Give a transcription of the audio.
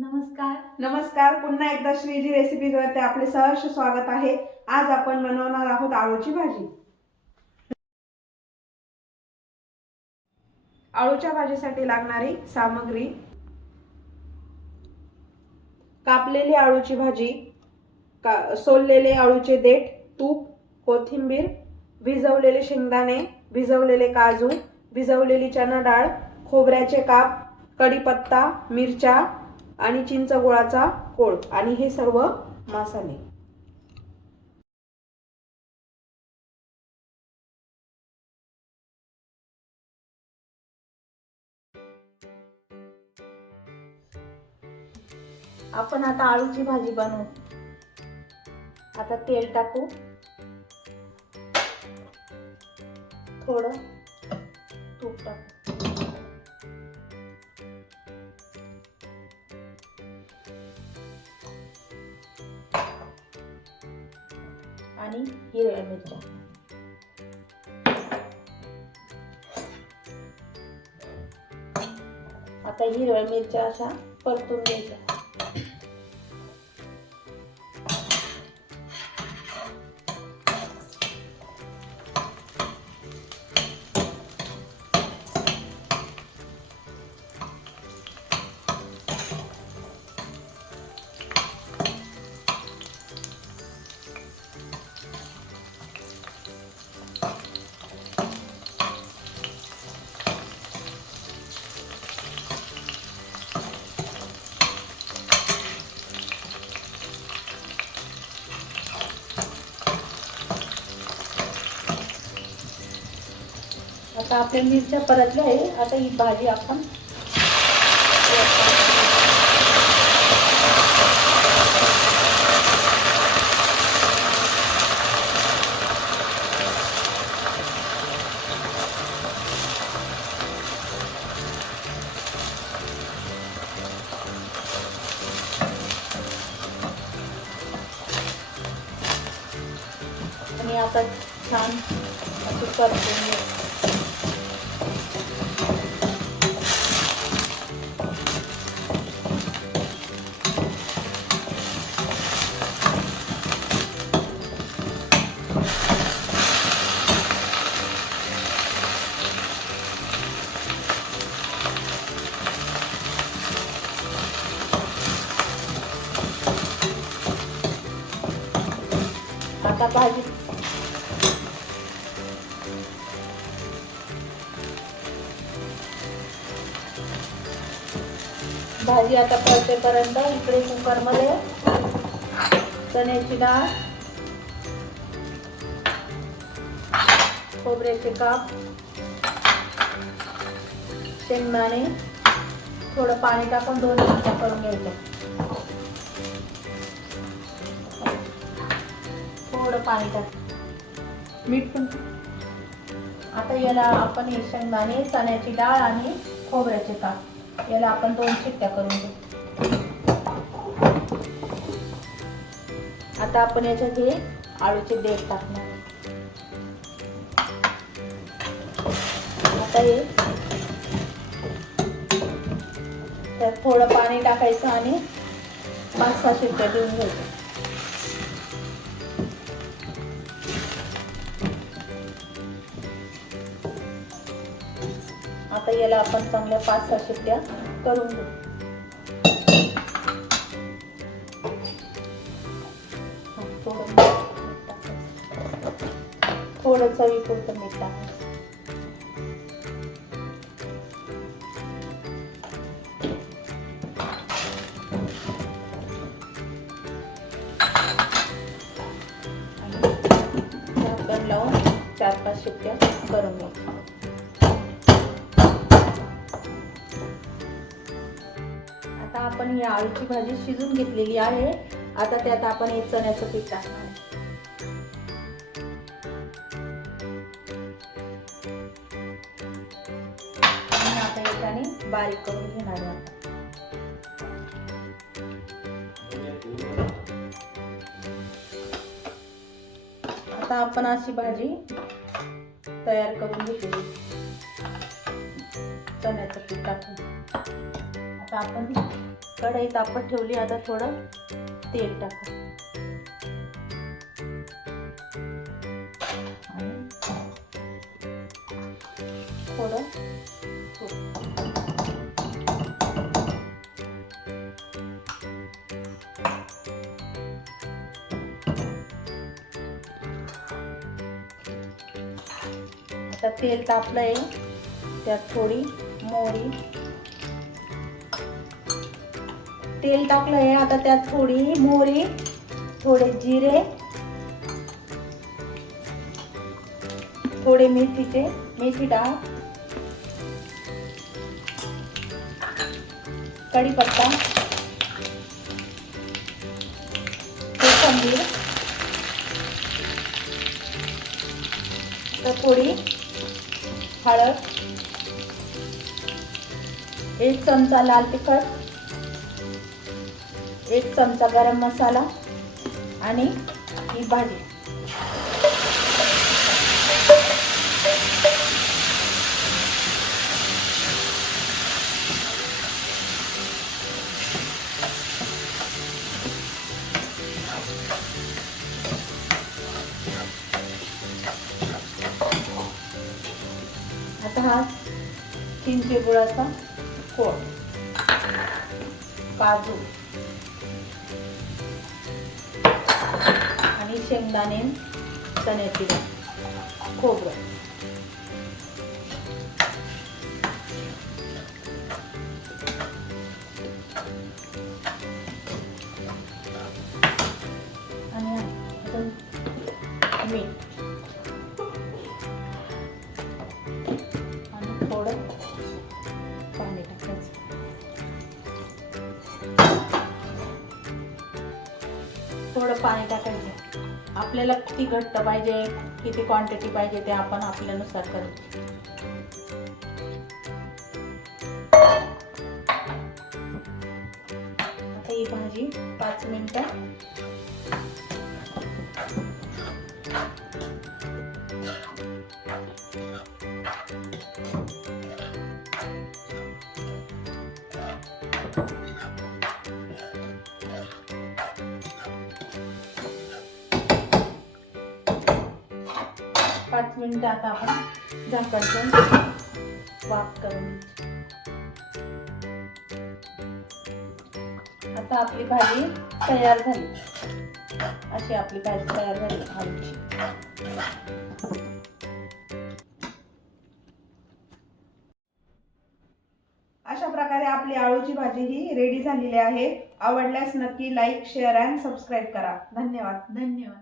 नमस्कार पुन्हा एकदा श्रीजी रेसिपीज वरती आपले सहर्ष स्वागत आहे। आज आपण बनवणार आहोत आळूची भाजी। आळूच्या भाजीसाठी लागणारी सामग्री: कापलेली आळूची भाजी, सोललेले आळूचे देठ, तूप, कोथिंबीर, भिजवलेले शेंगदाणे, भिजवलेले काजू, भिजवलेली चणा डाळ, खोबऱ्याचे काप, कढीपत्ता, मिरच्या आणि चिंच गुळाचा कोळ आणि हे सर्व मसाले। आपण आता आळूची भाजी बनवू। आता तेल टाकू, थोडं तूप टाकू आणि हिरव्या मिरच्या। आता हिरव्या मिरच्या अशा परतून घ्यायच्या। आता आपल्या मिरच्या परतल्या आहे। आता ही भाजी आपण आणि आता छान अशी परतून घेऊ। आता भाजी आता परतेपर्यंत इकडे कुकर मध्ये चण्याची डाळ, खोबऱ्याचे काप, शेंगदाणे, थोडं पाणी टाकून 2 शिट्ट्या करून घ्यायच्या। थोडं पाणी टाक, मीठ पण। आता याला आपण हे शेंगदाणे, चण्याची डाळ आणि खोबऱ्याचे काप याला आपण 2 शिट्ट्या करून घेऊ। आता आपण याच्यात हे आळूचे देठ टाकणार। आता हे त्यात थोडं पाणी टाकायचं आणि 5-6 शिट्ट्या देऊन घ्यायच्या। आता याला आपण चांगल्या 5-6 शिट्ट्या करून घेऊ। थोडं चवीपुरतं मीठ टाकायचं। झाकण लावून 4-5 शिट्ट्या करून घ्यायच्या। आता आपण ही आळूची भाजी शिजून घेतलेली आहे। आता त्यात आपण एक चण्याचं पीठ टाकणार आहे। आणि आता याच्याने बारीक करून घेणार आहे। आता आपण अशी भाजी तयार करून घेतली चण्याचं पीठ टाकून। आता आपण कढई तापत ठेवली. आता थोडं तेल टाका आणि थोडं आता तेल तापलंय. त्यात थोडी मोहरी, तेल टाकलंय. आता त्यात थोडी मोहरी, थोडे जिरे, थोडे मेथी डाळ, कढीपत्ता, कोथिंबीर, तर थोडी हळद, 1 चमचा लाल तिखट, 1 चमचा गरम मसाला आणि ही भाजी. आता हा चिंचे गुळाचा कोळ, काजू आणि शेंगदाणे, चण्याची डाळ, खोबरं आणि मीठ आणि थोडं पाणी टाकायचं. थोडं पाणी टाकायचं. आपल्याला किती घट्ट पाहिजे, किती क्वांटिटी पाहिजे ते आपण आपल्यानुसार करू. आता ही भाजी 5 मिनिटं आता आपण झाकण वाफ करून. आता आपली भाजी तयार झाली. अशी आपली भाजी तयार झाली आलूची. अशा प्रकारे आपली आळूची भाजी ही रेडी झालेली आहे. आवडल्यास नक्की लाईक, शेअर आणि सबस्क्राईब करा. धन्यवाद.